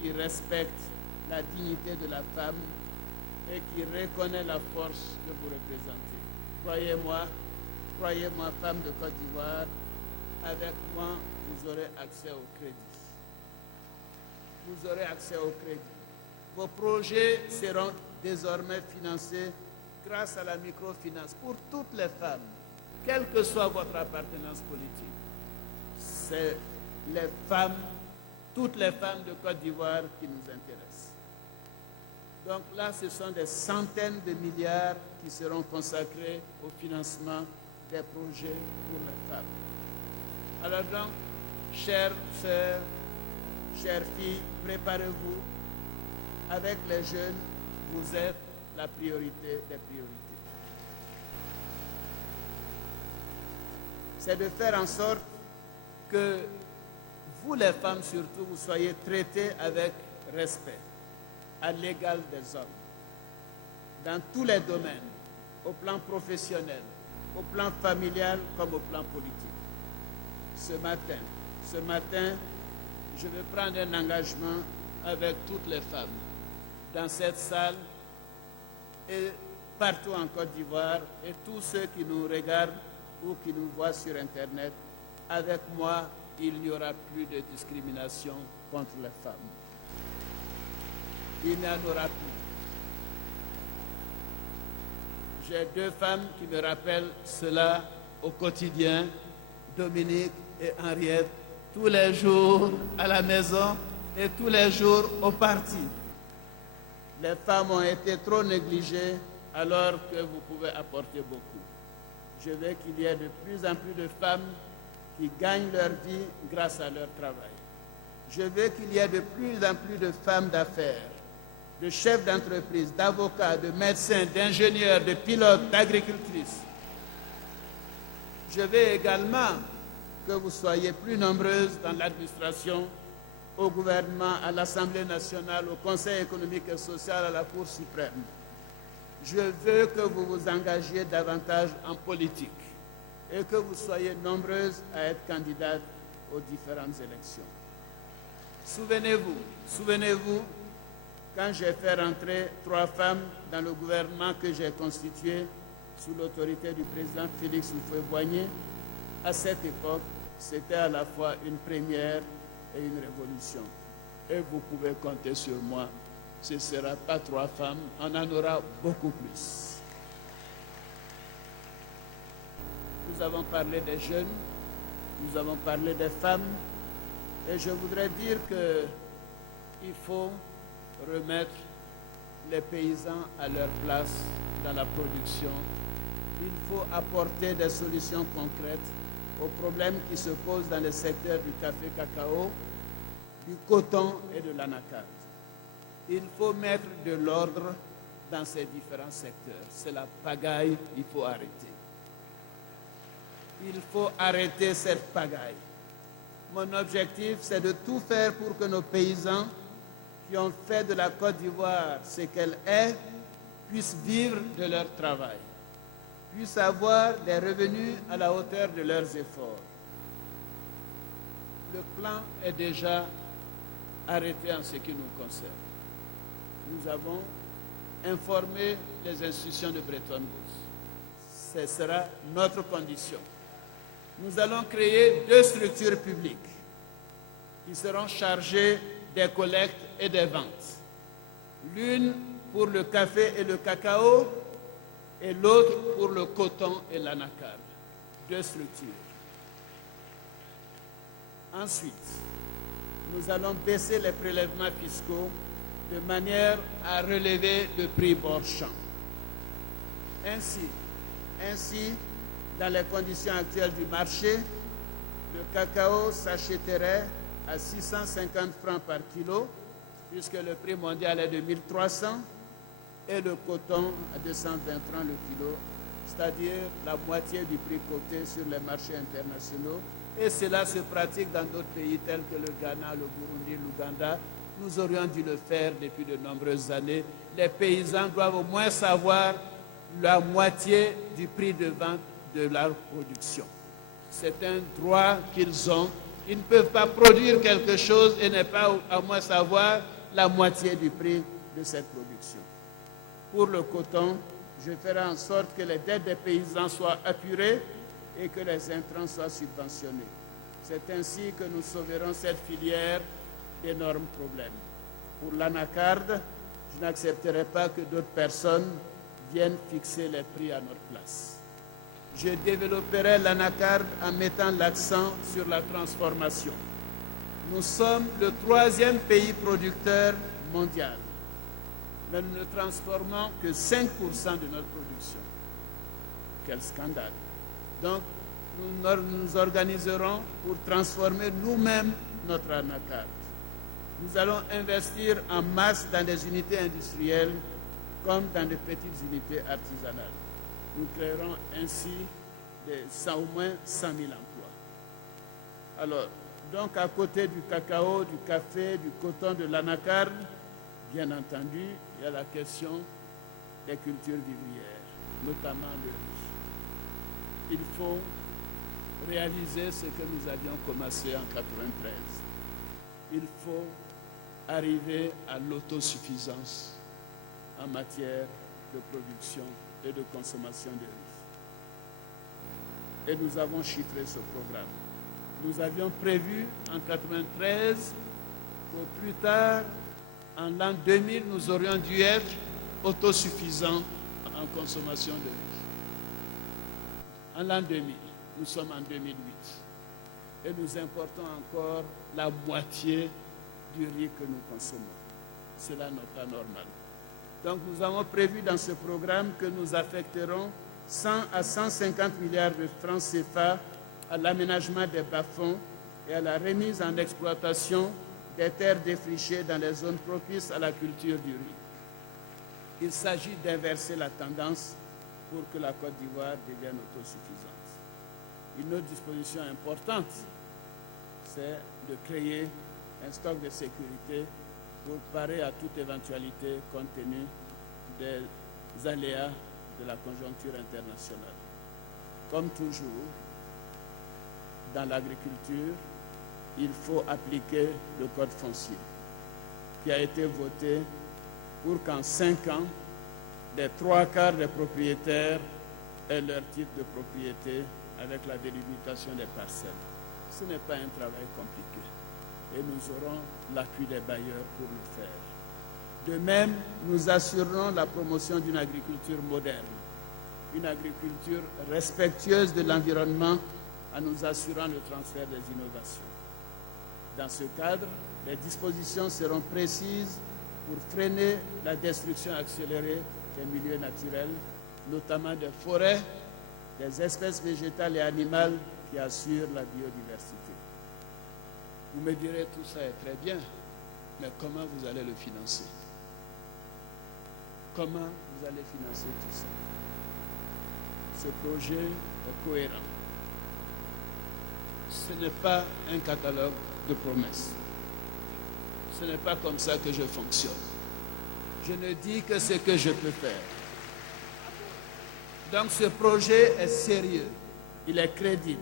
qui respecte la dignité de la femme et qui reconnaît la force que vous représentez. Croyez-moi, femme de Côte d'Ivoire, avec moi, vous aurez accès au crédit. Vous aurez accès au crédit. Vos projets seront désormais financés grâce à la microfinance pour toutes les femmes, quelle que soit votre appartenance politique. C'est les femmes, toutes les femmes de Côte d'Ivoire qui nous intéressent. Donc là, ce sont des centaines de milliards qui seront consacrés au financement des projets pour les femmes. Alors donc, chères sœurs, chères filles, préparez-vous. Avec les jeunes, vous êtes la priorité des priorités. C'est de faire en sorte que vous, les femmes surtout, vous soyez traitées avec respect, à l'égal des hommes, dans tous les domaines, au plan professionnel, au plan familial comme au plan politique. Ce matin, je vais prendre un engagement avec toutes les femmes dans cette salle et partout en Côte d'Ivoire et tous ceux qui nous regardent ou qui nous voient sur Internet. Avec moi, il n'y aura plus de discrimination contre les femmes. Il n'y en aura plus. J'ai deux femmes qui me rappellent cela au quotidien, Dominique et Henriette, tous les jours à la maison et tous les jours au parti. Les femmes ont été trop négligées alors que vous pouvez apporter beaucoup. Je veux qu'il y ait de plus en plus de femmes qui gagnent leur vie grâce à leur travail. Je veux qu'il y ait de plus en plus de femmes d'affaires, de chefs d'entreprise, d'avocats, de médecins, d'ingénieurs, de pilotes, d'agricultrices. Je veux également que vous soyez plus nombreuses dans l'administration, au gouvernement, à l'Assemblée nationale, au Conseil économique et social, à la Cour suprême. Je veux que vous vous engagiez davantage en politique et que vous soyez nombreuses à être candidates aux différentes élections. Souvenez-vous, quand j'ai fait rentrer 3 femmes dans le gouvernement que j'ai constitué sous l'autorité du président Félix Houphouët-Boigny, à cette époque, c'était à la fois une première et une révolution. Et vous pouvez compter sur moi. Ce ne sera pas 3 femmes, on en aura beaucoup plus. Nous avons parlé des jeunes, nous avons parlé des femmes, et je voudrais dire qu'il faut remettre les paysans à leur place dans la production. Il faut apporter des solutions concrètes aux problèmes qui se posent dans le secteur du café-cacao, du coton et de l'anacarde. Il faut mettre de l'ordre dans ces différents secteurs. C'est la pagaille, il faut arrêter. Il faut arrêter cette pagaille. Mon objectif, c'est de tout faire pour que nos paysans qui ont fait de la Côte d'Ivoire ce qu'elle est, puissent vivre de leur travail, puissent avoir des revenus à la hauteur de leurs efforts. Le plan est déjà arrêté en ce qui nous concerne. Nous avons informé les institutions de Bretton Woods. Ce sera notre condition. Nous allons créer 2 structures publiques qui seront chargées des collectes et des ventes. L'une pour le café et le cacao et l'autre pour le coton et l'anacarde. 2 structures. Ensuite, nous allons baisser les prélèvements fiscaux de manière à relever le prix bord champ. Ainsi, dans les conditions actuelles du marché, le cacao s'achèterait à 650 francs par kilo, puisque le prix mondial est de 1300, et le coton à 220 francs le kilo, c'est-à-dire la moitié du prix coté sur les marchés internationaux. Et cela se pratique dans d'autres pays tels que le Ghana, le Burundi, l'Ouganda. Nous aurions dû le faire depuis de nombreuses années. Les paysans doivent au moins savoir la moitié du prix de vente de leur production. C'est un droit qu'ils ont Ils ne peuvent pas produire quelque chose et ne pas à moins savoir la moitié du prix de cette production. Pour le coton, je ferai en sorte que les dettes des paysans soient apurées et que les intrants soient subventionnés. C'est ainsi que nous sauverons cette filière d'énormes problèmes. Pour l'anacarde, je n'accepterai pas que d'autres personnes viennent fixer les prix à notre place. Je développerai l'anacarde en mettant l'accent sur la transformation. Nous sommes le 3e pays producteur mondial, mais nous ne transformons que 5% de notre production. Quel scandale! Donc, nous nous organiserons pour transformer nous-mêmes notre anacarde. Nous allons investir en masse dans des unités industrielles comme dans de petites unités artisanales. Nous créerons ainsi au moins 100 000 emplois. Alors, donc à côté du cacao, du café, du coton, de l'anacarde, bien entendu, il y a la question des cultures vivrières, notamment le riz. Il faut réaliser ce que nous avions commencé en 1993. Il faut arriver à l'autosuffisance en matière de production et de consommation de riz. Et nous avons chiffré ce programme. Nous avions prévu en 1993 qu'au plus tard, en l'an 2000, nous aurions dû être autosuffisants en consommation de riz. En l'an 2000, nous sommes en 2008 et nous importons encore la moitié du riz que nous consommons. Cela n'est pas normal. Donc nous avons prévu dans ce programme que nous affecterons 100 à 150 milliards de francs CFA à l'aménagement des bas-fonds et à la remise en exploitation des terres défrichées dans les zones propices à la culture du riz. Il s'agit d'inverser la tendance pour que la Côte d'Ivoire devienne autosuffisante. Une autre disposition importante, c'est de créer un stock de sécurité pour parer à toute éventualité compte tenu des aléas de la conjoncture internationale. Comme toujours, dans l'agriculture, il faut appliquer le code foncier qui a été voté pour qu'en 5 ans, les 3/4 des propriétaires aient leur titre de propriété avec la délimitation des parcelles. Ce n'est pas un travail compliqué et nous aurons l'appui des bailleurs pour le faire. De même, nous assurerons la promotion d'une agriculture moderne, une agriculture respectueuse de l'environnement en nous assurant le transfert des innovations. Dans ce cadre, les dispositions seront précises pour freiner la destruction accélérée des milieux naturels, notamment des forêts, des espèces végétales et animales qui assurent la biodiversité. Vous me direz, tout ça est très bien, mais comment vous allez le financer? Comment vous allez financer tout ça? Ce projet est cohérent. Ce n'est pas un catalogue de promesses. Ce n'est pas comme ça que je fonctionne. Je ne dis que ce que je peux faire. Donc ce projet est sérieux, il est crédible.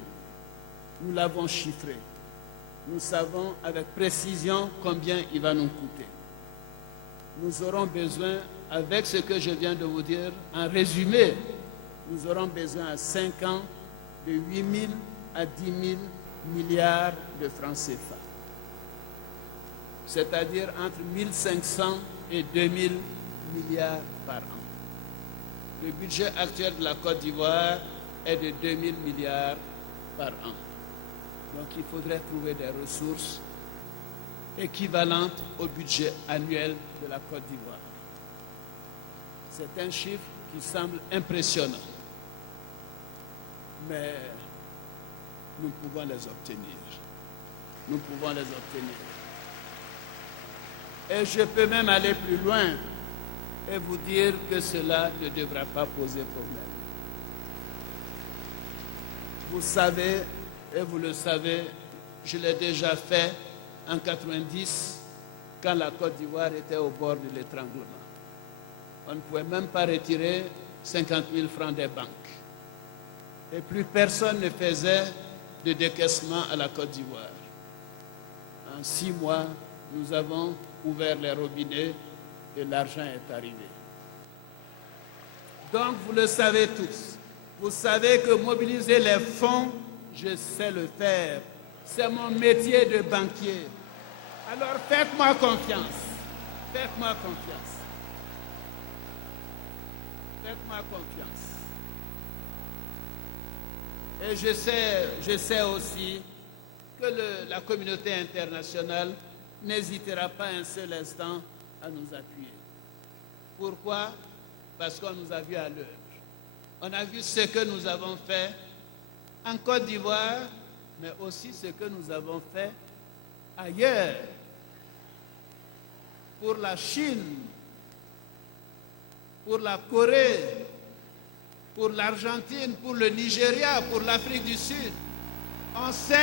Nous l'avons chiffré. Nous savons avec précision combien il va nous coûter. Nous aurons besoin, avec ce que je viens de vous dire, en résumé, nous aurons besoin à 5 ans de 8 000 à 10 000 milliards de francs CFA. C'est-à-dire entre 1 500 et 2 000 milliards par an. Le budget actuel de la Côte d'Ivoire est de 2 000 milliards par an. Donc il faudrait trouver des ressources équivalentes au budget annuel de la Côte d'Ivoire. C'est un chiffre qui semble impressionnant, mais nous pouvons les obtenir. Nous pouvons les obtenir. Et je peux même aller plus loin et vous dire que cela ne devra pas poser problème. Vous savez, et vous le savez, je l'ai déjà fait en 1990, quand la Côte d'Ivoire était au bord de l'étranglement. On ne pouvait même pas retirer 50 000 francs des banques. Et plus personne ne faisait de décaissement à la Côte d'Ivoire. En 6 mois, nous avons ouvert les robinets et l'argent est arrivé. Donc, vous le savez tous. Vous savez que mobiliser les fonds, je sais le faire. C'est mon métier de banquier. Alors, faites-moi confiance. Faites-moi confiance. Faites-moi confiance. Et je sais aussi que la communauté internationale n'hésitera pas un seul instant à nous appuyer. Pourquoi? Parce qu'on nous a vus à l'œuvre. On a vu ce que nous avons fait en Côte d'Ivoire, mais aussi ce que nous avons fait ailleurs. Pour la Chine, pour la Corée, pour l'Argentine, pour le Nigeria, pour l'Afrique du Sud. On sait